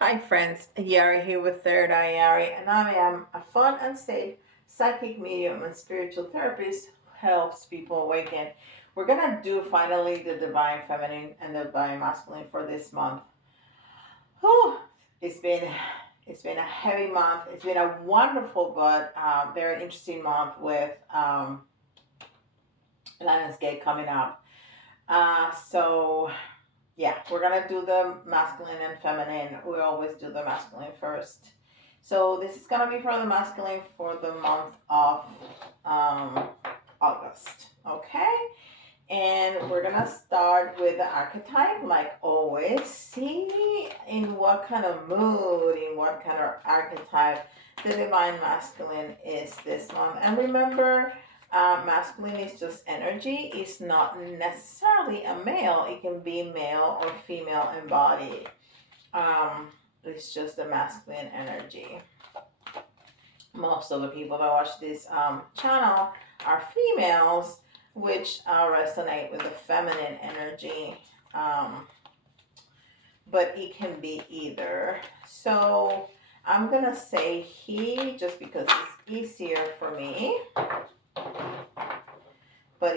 Hi friends, Yari here with Third Eye Yari, and I am a fun and safe psychic medium and spiritual therapist who helps people awaken. We're gonna do finally the divine feminine and the divine masculine for this month. Whew, it's been it's been a heavy month. It's been a wonderful but very interesting month with Lionsgate coming up. So yeah, we're gonna do the masculine and feminine. We always do the masculine first. So this is gonna be for the masculine for the month of um, August. Okay, and we're gonna start with the archetype, like always. See in what kind of mood, in what kind of archetype the divine masculine is this month. And remember, masculine is just energy. It's not necessarily a male. It can be male or female embodied. It's just the masculine energy. Most of the people that watch this channel are females, which resonate with the feminine energy. Um, but it can be either. So I'm gonna say he just because it's easier for me, but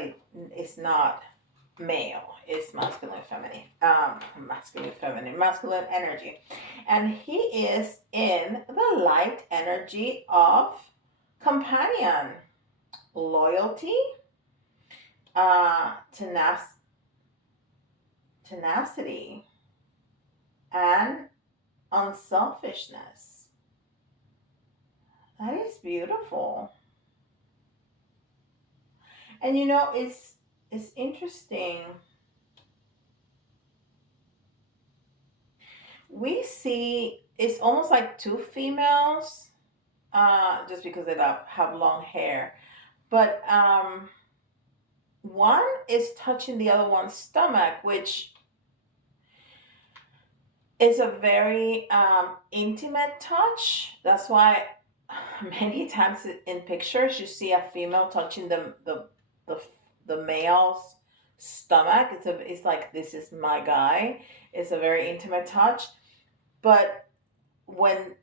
it's not male. It's masculine, feminine, masculine, feminine, masculine energy, and he is in the light energy of companion, loyalty, uh, tenac- tenacity, and unselfishness. That is beautiful. And it's interesting. We see it's almost like two females, just because they have long hair. But one is touching the other one's stomach, which is a very intimate touch. That's why many times in pictures you see a female touching the, the male's stomach. It's like, this is my guy. It's a very intimate touch. But when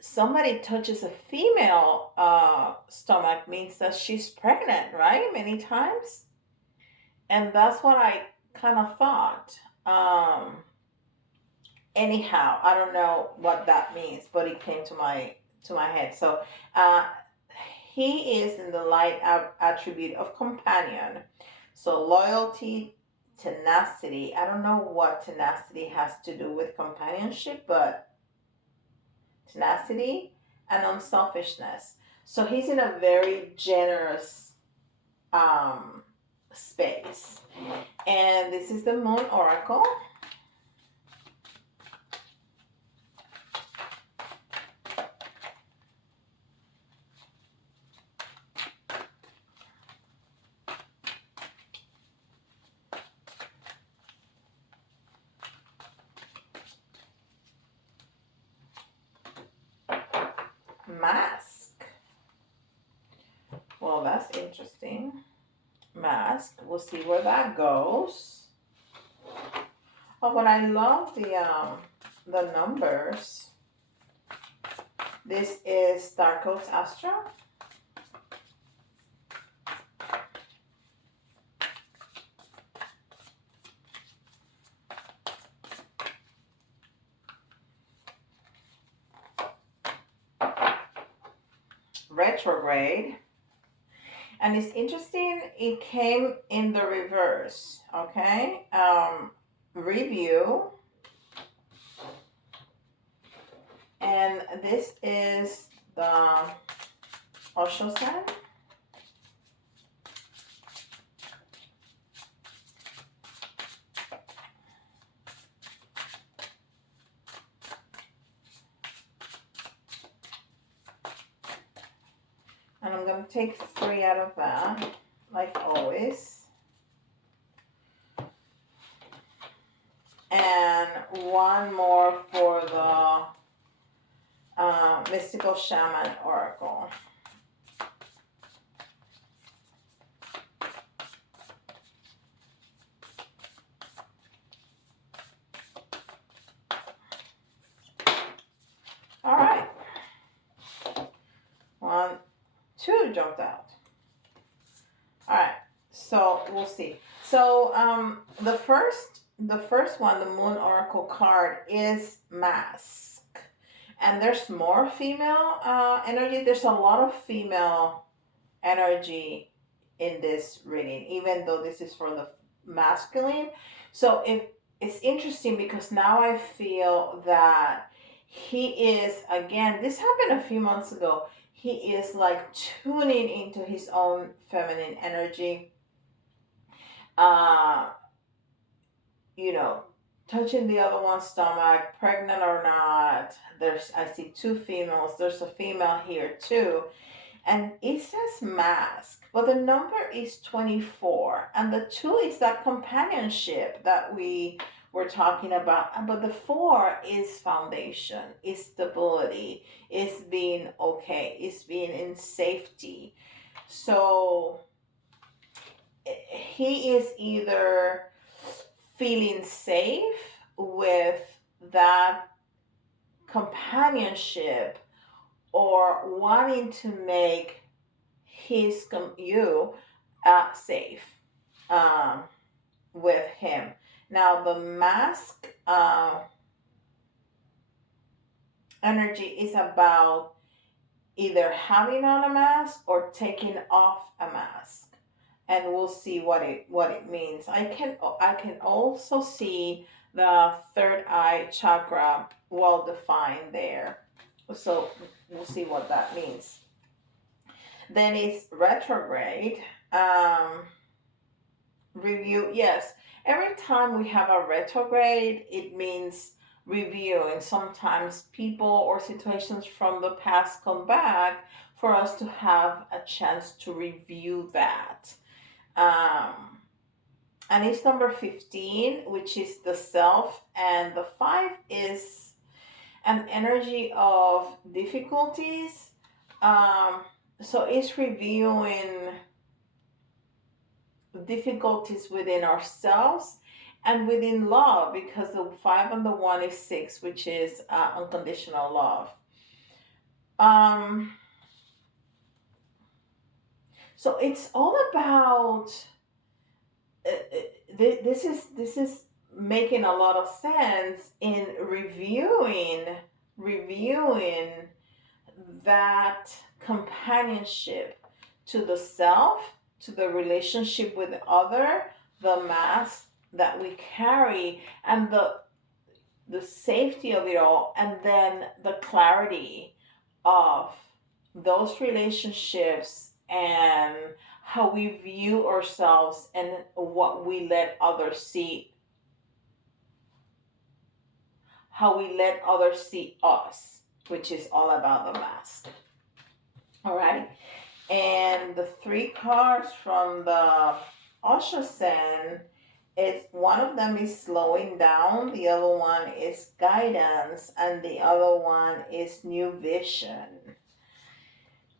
somebody touches a female stomach, means that she's pregnant, right? Many times, and that's what I kind of thought. Anyhow, I don't know what that means, but it came to my head. So uh, he is in the light attribute of companion. So loyalty, tenacity. I don't know what tenacity has to do with companionship, but tenacity and unselfishness. So he's in a very generous um, space. And this is the Moon Oracle. Mask. Well, that's interesting. Mask. We'll see where that goes. Oh, but I love the numbers. This is Star Coast Astra. Retrograde. And it's interesting, it came in the reverse. Okay. Review. And this is the Osho sign. And I'm going to take 3 out of that, like always. And one more for the Mystical Shaman Oracle. two jumped out. All right. So we'll see. So the first one, the Moon Oracle card, is Mask, and there's more female energy. There's a lot of female energy in this reading, even though this is for the masculine. So if it's interesting because now I feel that he is, again, this happened a few months ago. He is like tuning into his own feminine energy. Uh, you know, touching the other one's stomach, pregnant or not. I see two females. There's a female here too, and it says mask, but the number is 24, and the two is that companionship that we were talking about, but the four is foundation, is stability, is being okay, is being in safety. So he is either feeling safe with that companionship or wanting to make you safe um, with him. Now, the mask energy is about either having on a mask or taking off a mask, and we'll see what it means. I can also see the third eye chakra well defined there, so we'll see what that means. Then it's retrograde. Review, yes. Every time we have a retrograde, it means review, and sometimes people or situations from the past come back for us to have a chance to review that. Um, and it's number 15, which is the self, and the 5 is an energy of difficulties. Um, so it's reviewing difficulties within ourselves and within love, because the 5 and the 1 is 6, which is unconditional love. Um, so it's all about this is making a lot of sense in reviewing that companionship to the self, to the relationship with the other, the mask that we carry, and the safety of it all, and then the clarity of those relationships and how we view ourselves and what we let others see, how we let others see us, which is all about the mask. All right. And the three cards from the Osha Sen, it's one of them is slowing down, the other one is guidance, and the other one is new vision,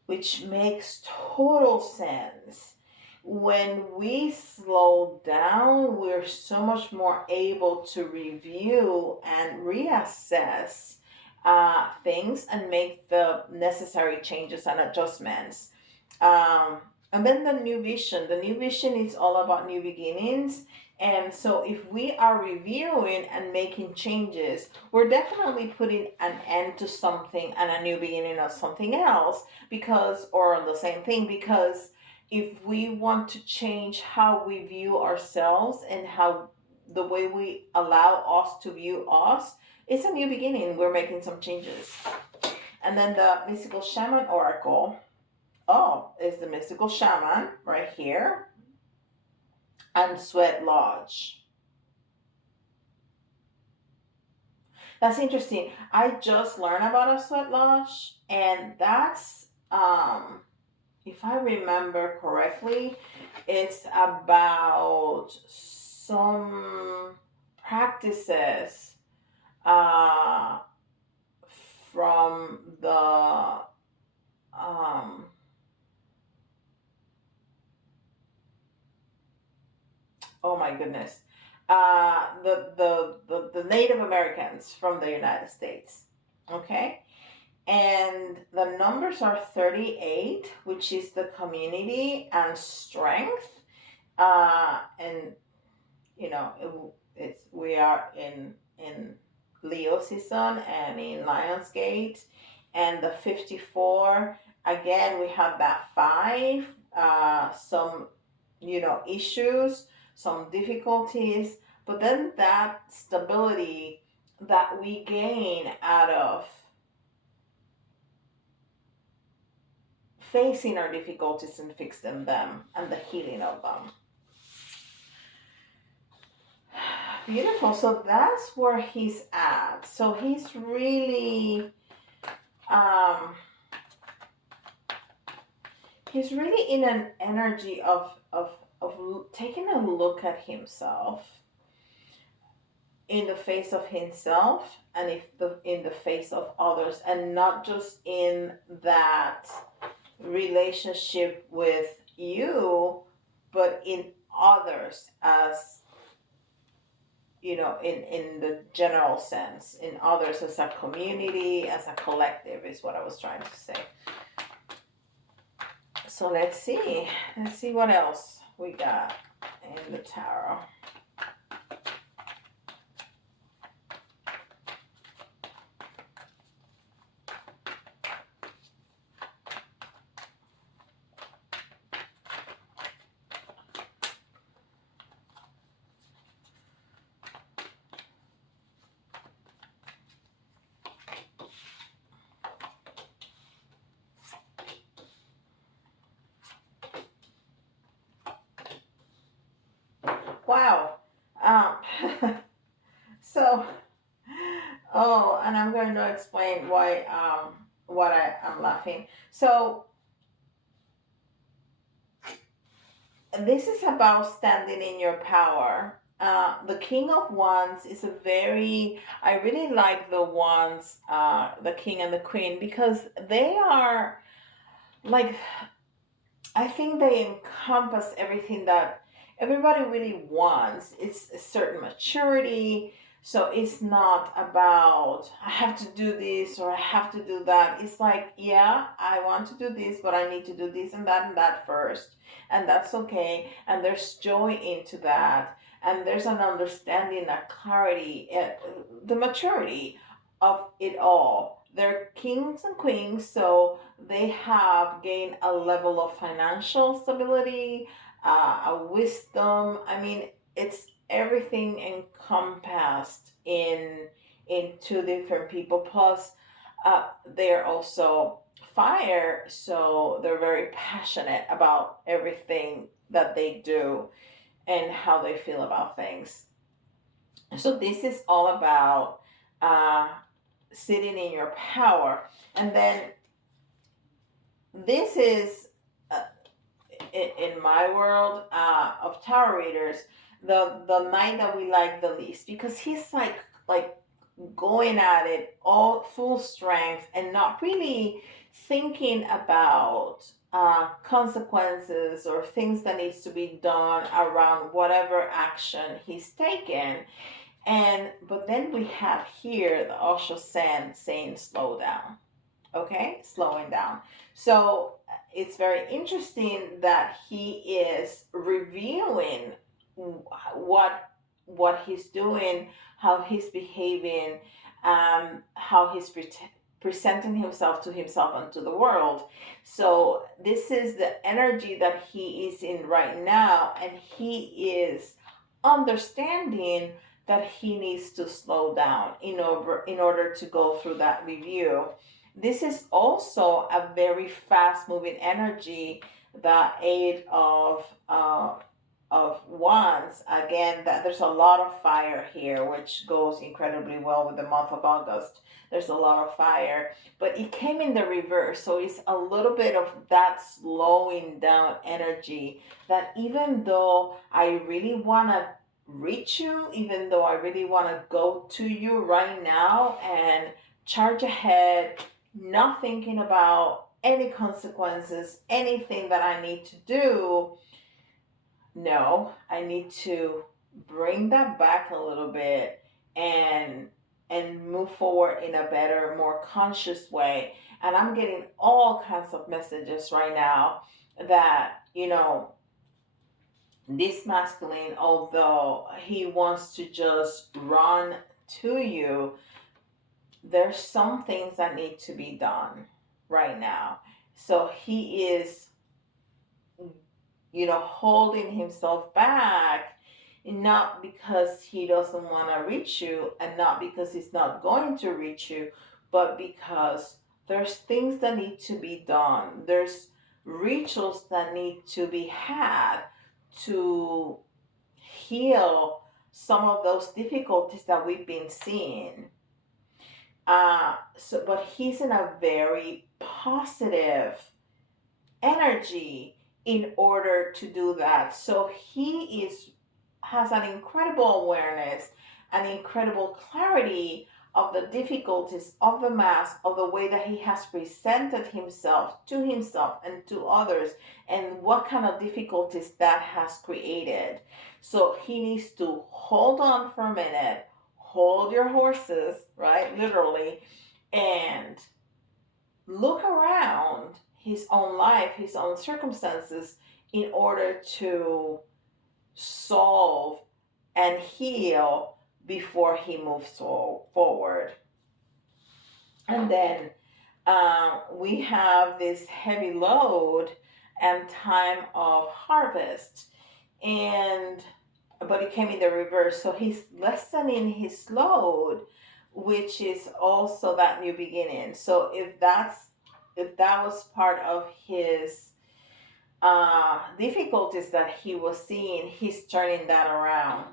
which makes total sense. When we slow down, we're so much more able to review and reassess things and make the necessary changes and adjustments. Um, and then the new vision is all about new beginnings. And so, if we are reviewing and making changes, we're definitely putting an end to something and a new beginning of something else, because, or the same thing, because if we want to change how we view ourselves and how the way we allow us to view us, it's a new beginning. We're making some changes. And then the mystical shaman oracle. Oh, is the mystical shaman right here, and Sweat Lodge. That's interesting. I just learned about a Sweat Lodge, and that's if I remember correctly, it's about some practices uh, from the um, oh my goodness, the Native Americans from the United States. Okay, And the numbers are 38, which is the community and strength. And it's we are in Leo season and in Lionsgate, and the 54, again we have that 5, some issues, some difficulties, but then that stability that we gain out of facing our difficulties and fixing them and the healing of them. Beautiful. So that's where he's at. So he's really um he's really in an energy of taking a look at himself, in the face of himself, and if the in the face of others, and not just in that relationship with you, but in others, as in the general sense, in others as a community, as a collective, is what I was trying to say. So let's see what else we got in the tarot. Wow. Um, so, oh, and I'm going to explain why, what I'm laughing. So, this is about standing in your power. The King of Wands is a very, I really like the Wands, the King and the Queen, because they are like, I think they encompass everything that everybody really wants. It's a certain maturity. So it's not about, I have to do this or I have to do that. It's like, yeah, I want to do this, but I need to do this and that first. And that's okay. And there's joy into that. And there's an understanding, a clarity, the maturity of it all. They're kings and queens, so they have gained a level of financial stability, a wisdom. I mean, it's everything encompassed in two different people. Plus, they're also fire, so they're very passionate about everything that they do and how they feel about things. So this is all about uh, sitting in your power, and then this is in my world of tarot readers, the knight that we like the least, because he's like going at it all full strength and not really thinking about consequences or things that needs to be done around whatever action he's taken. And but then we have here the Osho Sen saying slow down. Okay, slowing down. So it's very interesting that he is reviewing what he's doing, how he's behaving, how he's presenting himself to himself and to the world. So this is the energy that he is in right now, and he is understanding that he needs to slow down in order to go through that review. This is also a very fast moving energy. The Eight of Wands, again, that there's a lot of fire here, which goes incredibly well with the month of August. There's a lot of fire, but it came in the reverse, so it's a little bit of that slowing down energy, that even though I really want to reach you, even though I really want to go to you right now and charge ahead, not thinking about any consequences, anything that I need to do. No, I need to bring that back a little bit and and move forward in a better, more conscious way. And I'm getting all kinds of messages right now that, this masculine, although he wants to just run to you, there's some things that need to be done right now. So he is, holding himself back, not because he doesn't want to reach you and not because he's not going to reach you, but because there's things that need to be done. There's rituals that need to be had to heal some of those difficulties that we've been seeing. But he's in a very positive energy in order to do that. So he has an incredible awareness, an incredible clarity of the difficulties of the mask, of the way that he has presented himself to himself and to others, and what kind of difficulties that has created. So he needs to hold on for a minute, hold your horses, right? Literally, and look around his own life, his own circumstances, in order to solve and heal before he moves forward. And then we have this heavy load and time of harvest, but it came in the reverse. So he's lessening his load, which is also that new beginning. So if that was part of his difficulties that he was seeing, he's turning that around.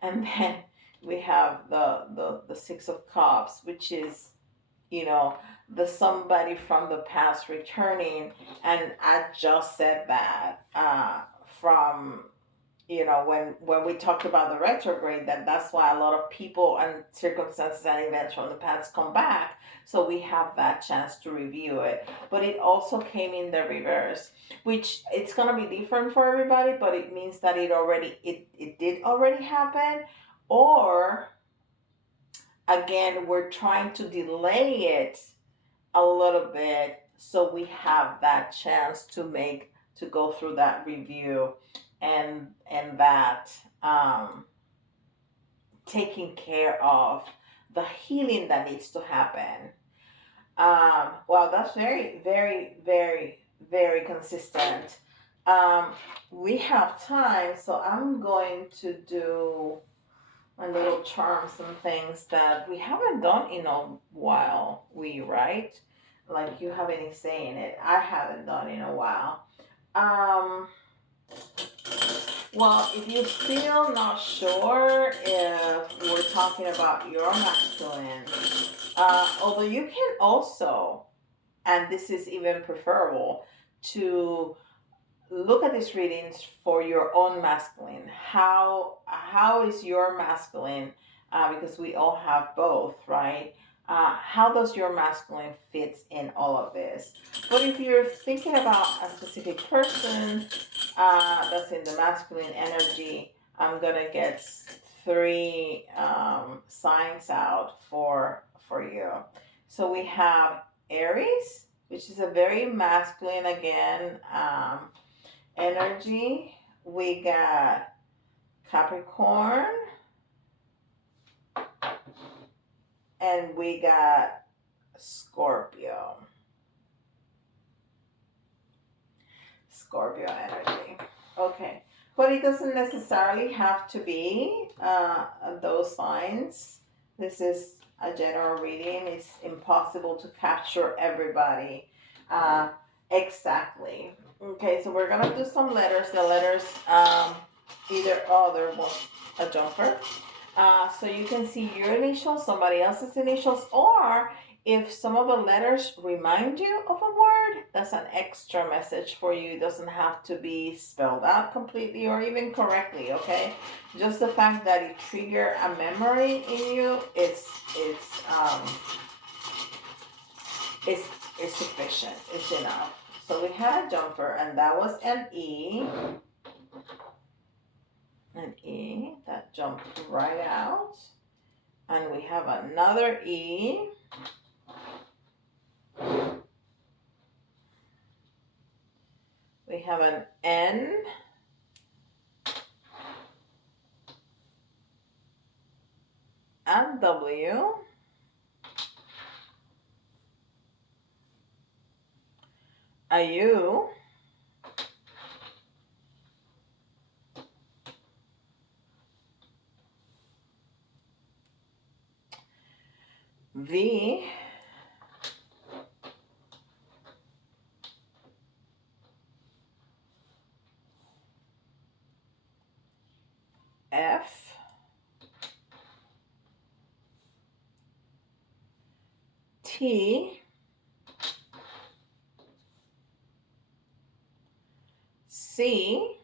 And then we have the Six of Cups, which is, the somebody from the past returning. And I just said that from, when we talked about the retrograde, that's why a lot of people and circumstances and events from the past come back. So we have that chance to review it. But it also came in the reverse, which it's gonna be different for everybody, but it means that it did already happen, or again, we're trying to delay it a little bit so we have that chance to go through that review and that taking care of the healing that needs to happen. Well, that's very, very, very, very consistent. Um, we have time, so I'm going to do my little charms and things that we haven't done in a while. Right? Like you have any say in it. I haven't done in a while. Um, well, if you feel not sure if we're talking about your masculine, although you can also, and this is even preferable, to look at these readings for your own masculine. How is your masculine? Because we all have both, right? How does your masculine fit in all of this? But if you're thinking about a specific person that's in the masculine energy, I'm gonna get three signs out for you. So we have Aries, which is a very masculine again energy. We got Capricorn, and we got Scorpio. Scorpio energy. Okay. But it doesn't necessarily have to be those signs. This is a general reading. It's impossible to capture everybody exactly. Okay, so we're gonna do some letters. The letters, either there was a jumper. So you can see your initials, somebody else's initials, or if some of the letters remind you of a word, that's an extra message for you. It doesn't have to be spelled out completely or even correctly, okay? Just the fact that it trigger a memory in you, it's sufficient. It's enough. So we had a jumper, and that was an E. An E that jumped right out. And we have another E. We have an N. And W. A U. V. F. T. C.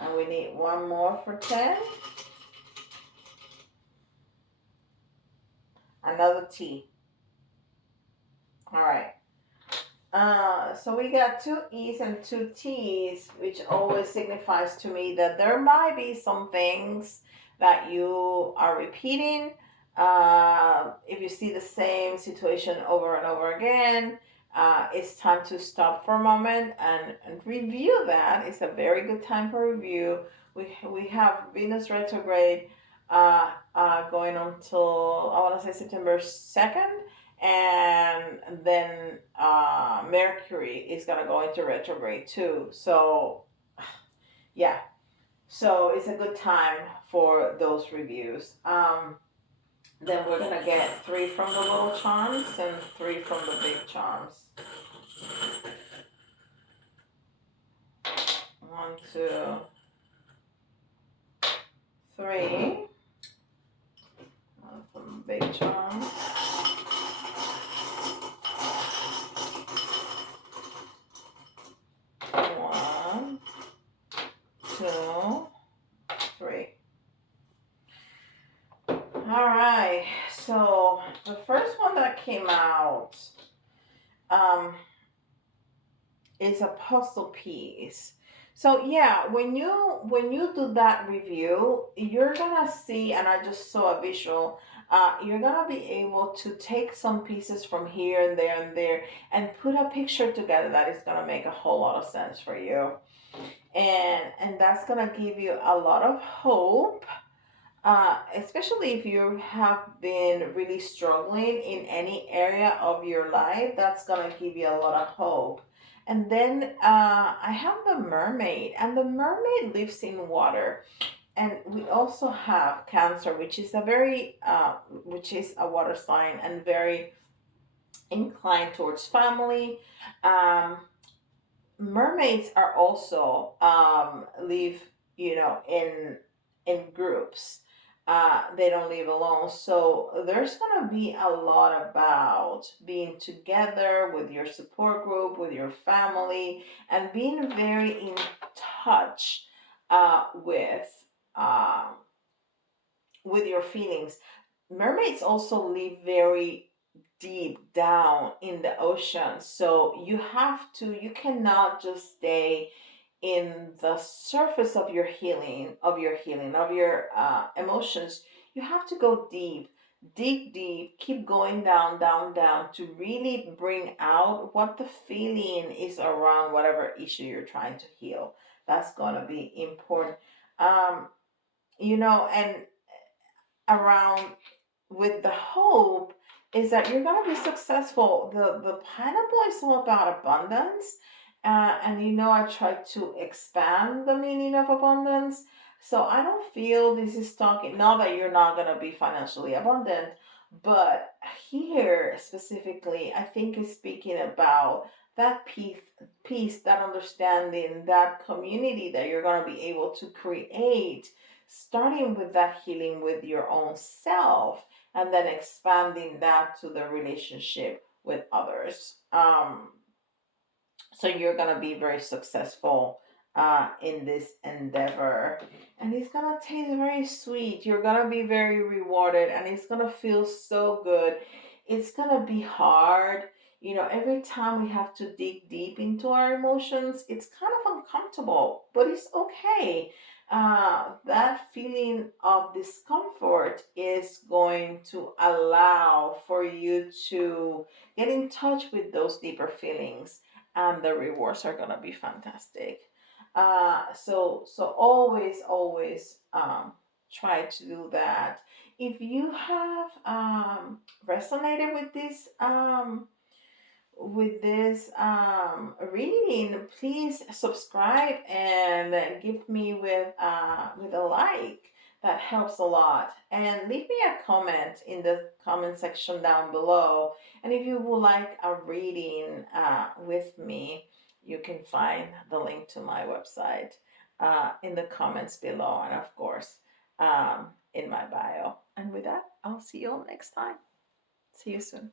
And we need one more for 10. Another T. All right. So we got two E's and two T's, which always signifies to me that there might be some things that you are repeating. If you see the same situation over and over again, it's time to stop for a moment and review that. It's a very good time for review. We have Venus retrograde going on till I want to say September 2nd, and then Mercury is gonna go into retrograde too. So yeah, so it's a good time for those reviews. Then we're gonna get three from the little charms and three from the big charms. One, two, three. One from the big charms. One, two, three. All right. So the first one that came out is a puzzle piece. So yeah, when you do that review, you're gonna see, and I just saw a visual. You're gonna be able to take some pieces from here and there, and put a picture together that is gonna make a whole lot of sense for you, and that's gonna give you a lot of hope, especially if you have been really struggling in any area of your life. That's gonna give you a lot of hope. And then I have the mermaid, and the mermaid lives in water. And we also have Cancer, which is a water sign and very inclined towards family. Um, Mermaids are also live, in groups. They don't live alone. So there's gonna be a lot about being together with your support group, with your family, and being very in touch uh, with your feelings. Mermaids also live very deep down in the ocean, so you cannot just stay in the surface of of your emotions. You have to go deep, deep, deep, keep going down, down, down, to really bring out what the feeling is around whatever issue you're trying to heal. That's going to be important. um and around with the hope is that you're going to be successful. The pineapple is all about abundance, and I try to expand the meaning of abundance. So I don't feel this is talking, not that you're not going to be financially abundant, but here specifically I think is speaking about that peace, that understanding, that community that you're going to be able to create, starting with that healing with your own self, and then expanding that to the relationship with others. So you're gonna be very successful in this endeavor, and it's gonna taste very sweet. You're gonna be very rewarded, and it's gonna feel so good. It's gonna be hard. Every time we have to dig deep into our emotions, it's kind of uncomfortable, but it's okay. that feeling of discomfort is going to allow for you to get in touch with those deeper feelings, and the rewards are going to be fantastic. So always try to do that. If you have resonated with this reading, please subscribe and give me with a like. That helps a lot. And leave me a comment in the comment section down below. And if you would like a reading with me, you can find the link to my website in the comments below, and of course in my bio. And with that, I'll see you all next time. See you soon.